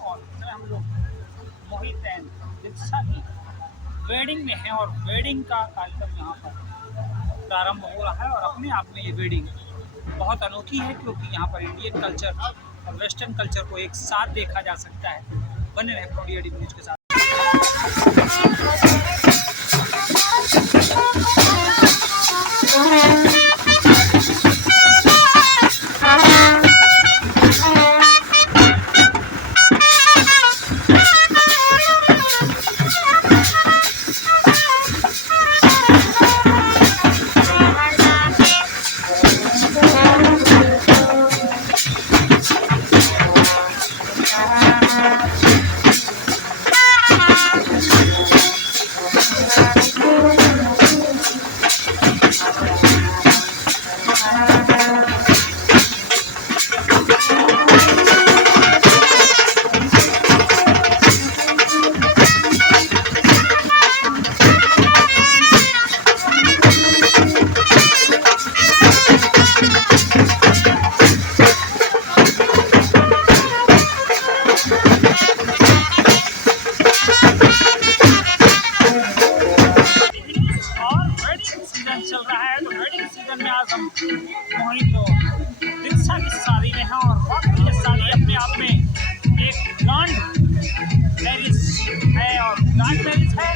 और हम लोग मोहित एंड दीक्षा की वेडिंग में हैं और वेडिंग का कार्यक्रम यहाँ पर प्रारंभ हो रहा है। और अपने आप में ये वेडिंग बहुत अनोखी है, क्योंकि यहाँ पर इंडियन कल्चर और वेस्टर्न कल्चर को एक साथ देखा जा सकता है। बने रहे प्रोडिया डी न्यूज के साथ। चल रहा है तो वेडिंग सीजन में आज हम मोहित और दीक्षा की शादी में हैं। और वाकई ये शादी अपने आप में एक ग्रांड मैरिज है और ग्रांड मैरिज है।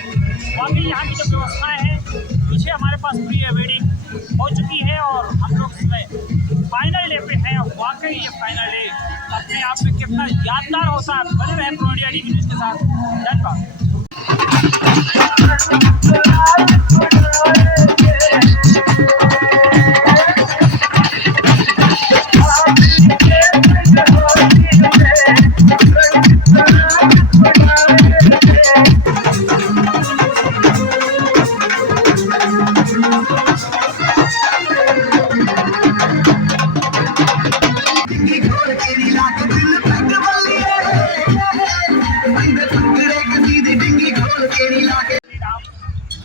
वाकई यहाँ की जो व्यवस्थाएं हैं, पीछे हमारे पास प्री वेडिंग हो चुकी है और हम लोग इसमें फाइनल डे पे हैं। वाकई ये फाइनल डे अपने आप में कितना यादगार होता है। बने रहे प्रोडिया डी न्यूज के साथ। धन्यवाद।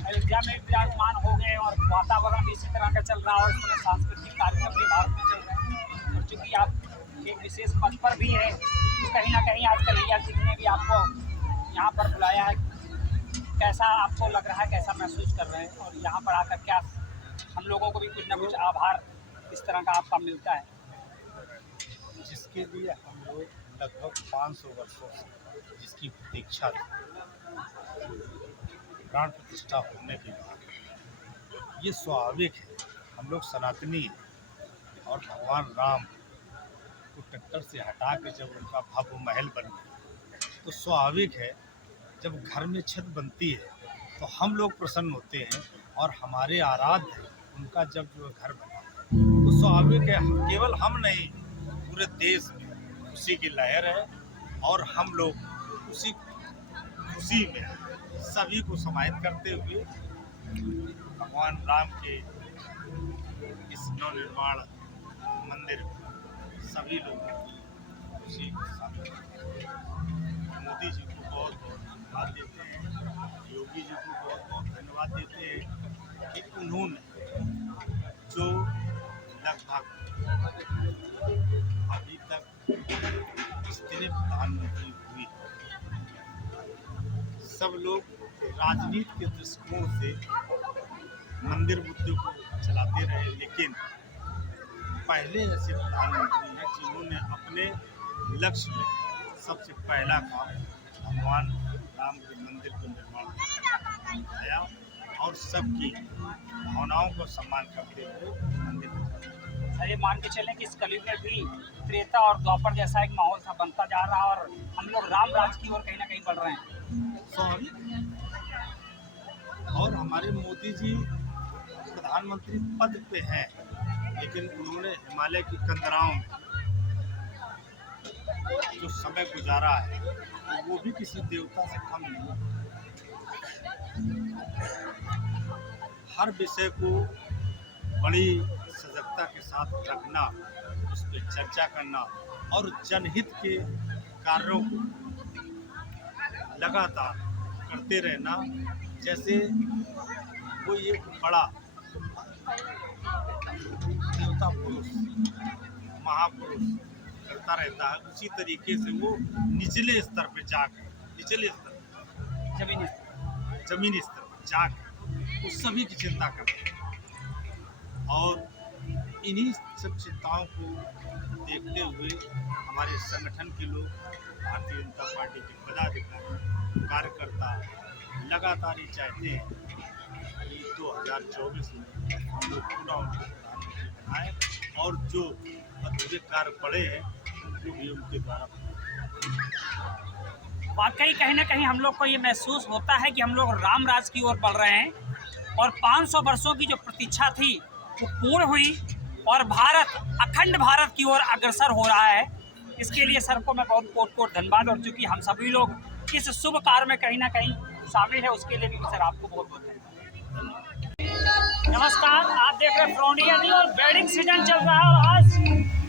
अयोध्या में विराजमान हो गए और वातावरण भी इसी तरह का चल रहा है और इसमें सांस्कृतिक कार्यक्रम भी भारत में चल रहे हैं। और चूँकि आप एक विशेष पद पर भी है, कहीं ना कहीं आज कन्हैया सिंह ने भी आपको यहाँ पर बुलाया है। कैसा आपको लग रहा है, कैसा महसूस कर रहे हैं? और यहाँ पर आकर क्या हम लोगों को भी कुछ ना कुछ आभार इस तरह का आपका मिलता है? जिसके लिए हम लोग लगभग 500 वर्षों से जिसकी प्रतीक्षा थी, प्राण प्रतिष्ठा होने के बाद ये स्वाभाविक है। हम लोग सनातनी हैं और भगवान राम को ट्रैक्टर से हटा के जब उनका भव्य महल बन गया तो स्वाभाविक है जब घर में छत बनती है तो हम लोग प्रसन्न होते हैं। और हमारे आराध्य उनका जब जो घर बना तो स्वाभाविक है केवल हम नहीं, पूरे देश में खुशी की लहर है। और हम लोग उसी खुशी में सभी को समाहित करते हुए भगवान राम के इस नवनिर्माण मंदिर में सभी लोग खुशी के साथ मोदी जी को बहुत बहुत धन्यवाद देते हैं, योगी जी को बहुत बहुत धन्यवाद देते हैं कि उन्होंने जो लगभग अभी तक जितने प्रधानमंत्री हुए सब लोग राजनीति के दृष्टिकोण से मंदिर मुद्दे को चलाते रहे, लेकिन पहले ऐसे प्रधानमंत्री हैं जिन्होंने अपने लक्ष्य में सबसे पहला काम भगवान राम के मंदिर के निर्माण किया और सबकी भावनाओं को सम्मान करते हुए मंदिर। ये मान के चलें कि इस कलयुग में भी त्रेता और द्वापर जैसा एक माहौल सा बनता जा रहा है और हम लोग राम राज की ओर कहीं ना कहीं बढ़ रहे हैं। और हमारे मोदी जी प्रधानमंत्री पद पे हैं, लेकिन उन्होंने हिमालय की कंदराओं में जो समय गुजारा है वो भी किसी देवता से कम नहीं। हर विषय को बड़ी सजगता के साथ रखना, उस पर चर्चा करना और जनहित के कार्यों को लगातार करते रहना, जैसे कोई एक बड़ा देवता पुरुष महापुरुष करता रहता है, उसी तरीके से वो निचले स्तर पे जाकर जमीनी स्तर पर जाकर उस सभी की चिंता करते हैं। और इन्हीं सब चिंताओं को देखते हुए हमारे संगठन के लोग, भारतीय जनता पार्टी के पदाधिकारी, कार्यकर्ता लगातार ये चाहते हैं कि 2024 में हम लोग पूरा उनको प्रधानमंत्री बनाएं और जो अधूरे कार्य पड़े हैं उनको भी उनके द्वारा। वाकई कहीं ना कहीं हम लोग को ये महसूस होता है कि हम लोग राम राज की ओर बढ़ रहे हैं और 500 वर्षों की जो प्रतीक्षा थी वो पूर्ण हुई और भारत अखंड भारत की ओर अग्रसर हो रहा है। इसके लिए सर को मैं बहुत कोट धन्यवाद, और चूँकि हम सभी लोग इस शुभ कार्य में कहीं ना कहीं शामिल है उसके लिए भी सर आपको बहुत बहुत धन्यवाद। नमस्कार, आप देख रहे हैं फ्रॉन्टियर न्यूज़ और वेडिंग सीजन चल रहा है और आज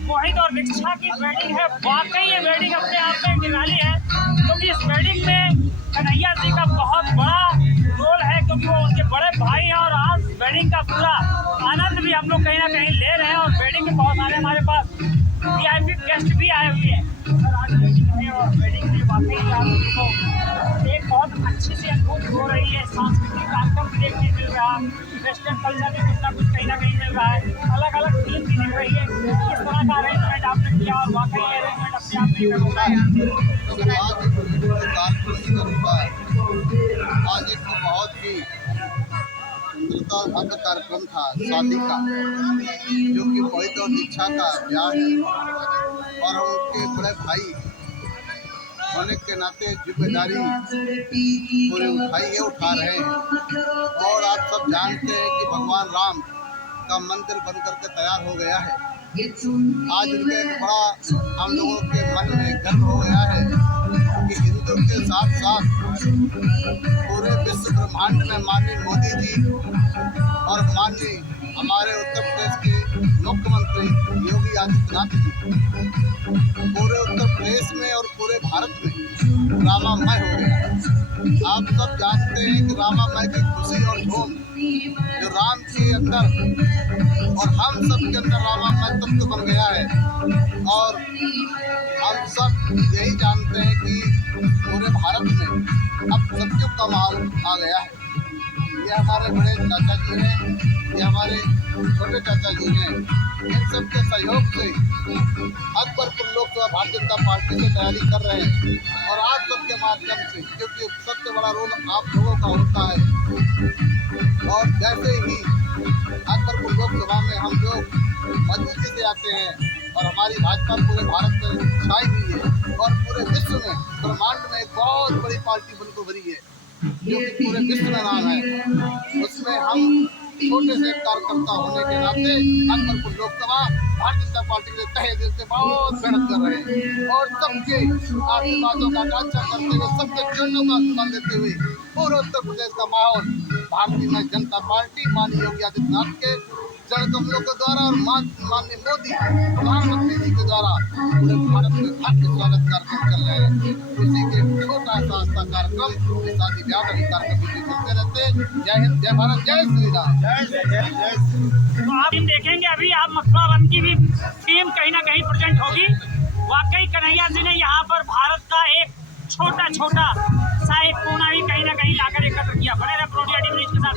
मोहित और दीक्षा की वेडिंग है। वाकई ये वेडिंग अपने आप में निराली है, क्योंकि इस वेडिंग में कन्हैया जी का बहुत बड़ा रोल है, क्योंकि वो उनके बड़े भाई हैं और आज वेडिंग का पूरा आनंद भी हम लोग कहीं ना कहीं ले रहे हैं। और वेडिंग में बहुत सारे हमारे पास VIP गेस्ट भी आए हुए हैं सर आज वेडिंग है, और वेडिंग में वाकई आप लोगों को एक बहुत अच्छी सी अनुभूति हो रही है। सांस्कृतिक कार्यक्रम भी देखने मिल रहा है, वेस्टर्न कल्चर भी कुछ ना कुछ कहीं ना कहीं मिल रहा है, अलग अलग फिल्म भी दिख रही है। इस तरह का अरेंजमेंट आपने किया और वाकई अरेंजमेंट अपने आप में होता है। आज एक बहुत ही सुंदरता भव्य कार्यक्रम था शादी का, जो कि मोहित और दीक्षा का ब्याह है और हम उनके बड़े भाई होने के नाते जिम्मेदारी पूरी उठा रहे हैं। और आप सब जानते हैं कि भगवान राम का मंदिर बन करके तैयार हो गया है। आज उनके बड़ा हम लोगों के मन में गर्व हो गया है कि हिंदू के साथ साथ पूरे विश्व ब्रह्मांड में माननीय मोदी जी और माननीय हमारे उत्तर प्रदेश के मुख्यमंत्री योगी आदित्यनाथ जी पूरे उत्तर प्रदेश में और पूरे भारत में रामामय हो गया। आप सब जानते हैं कि रामामय की खुशी और झूम जो राम के अंदर और हम सब के अंदर रामामय तत्व बन गया है। और हम सब यही जानते हैं कि पूरे भारत में अब सत्युग का माहौल आ गया है। ये हमारे बड़े चाचा जी हैं, ये हमारे छोटे चाचा जी हैं, इन सब के सहयोग से अकबरपुर लोकसभा भारतीय जनता पार्टी से तैयारी कर रहे हैं। और आप सबके माध्यम से, क्योंकि सबसे बड़ा रोल आप लोगों का होता है। और जैसे ही अकबरपुर लोकसभा में हम लोग मजबूती से आते हैं और हमारी भाजपा पूरे भारत में छाई हुई है और पूरे विश्व में ब्रह्मांड में एक बहुत बड़ी पार्टी बनकर उभरी है, जो कि पूरे विश्व में नाम है। उसमें हम छोटे से कार्यकर्ता होने के नाते अकबरपुर लोकसभा भारतीय जनता पार्टी के तहे दिल से बहुत मेहनत कर रहे हैं और सबके आशीर्वादों का आकांक्षा करते हुए, सबके चरणों का आशीर्वाद देते हुए पूरे उत्तर प्रदेश का माहौल भारतीय जनता पार्टी माननीय योगी आदित्यनाथ के चरण कमलों के द्वारा और माननीय मोदी प्रधानमंत्री जी के द्वारा पूरे भारत में भव्य स्वागत कार्यक्रम चल रहे हैं। उसी के छोटा सा कार्यक्रम शादी ब्याह कार्यक्रम भी चलते रहते। जय हिंद, जय भारत, जय श्री राम। तो आप देखेंगे अभी आप मथुरा वन की भी टीम कहीं ना कहीं प्रेजेंट होगी। वाकई कन्हैया जी ने यहाँ पर भारत का एक छोटा सा एक कोना भी कहीं ना कहीं लाकर एकत्र किया। बड़े रहे फ्रॉन्टियर न्यूज़ के साथ।